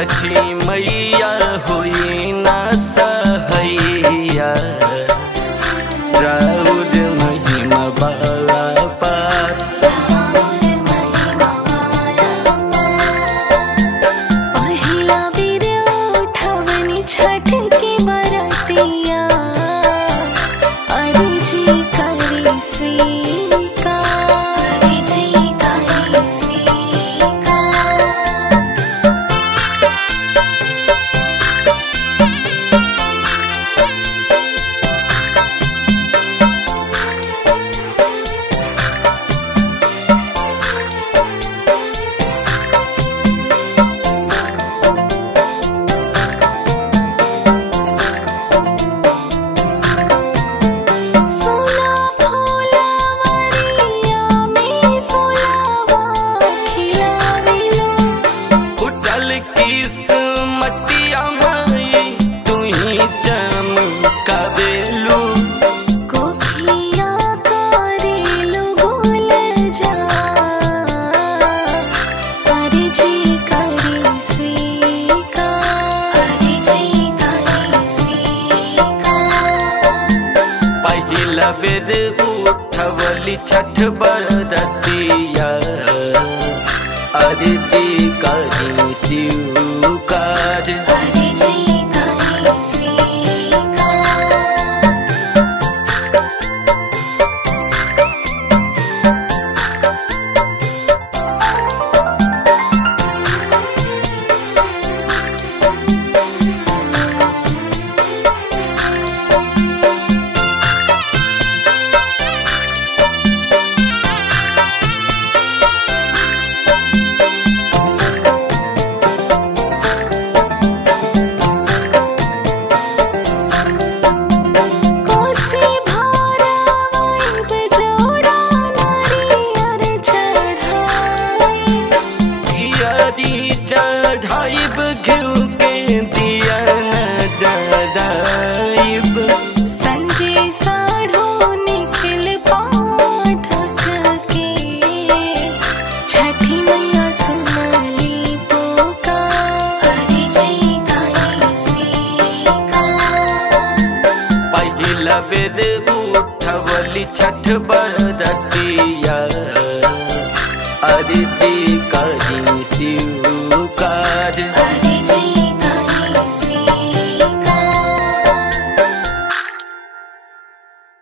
छठी मैया हुई ना सहैया राउर महिमा बाला पार। पहिला बेर उठवनी छठ की बरतिया अर्जी करी स्वीकार, अर्जी करी स्वीकार। किस्मतिया माई तुही चमकावेलू कोखिया करेलू गुल जा अर्जी करी स्वीकार, अर्जी करी स्वीकार। पहिला बेर उठवली छठ बरतिया अर्जी करी स्वीकार, अर्जी करी स्वीकार। चढ़ाइब घिउ के दिया न जराइब संजय साढ़ो निखिल पाठक के छठी मैया सुनली पुकार, अर्जी करी स्वीकार। पहिला बेर उठवली छठ बरतिया अर्जी करी स्वीकार।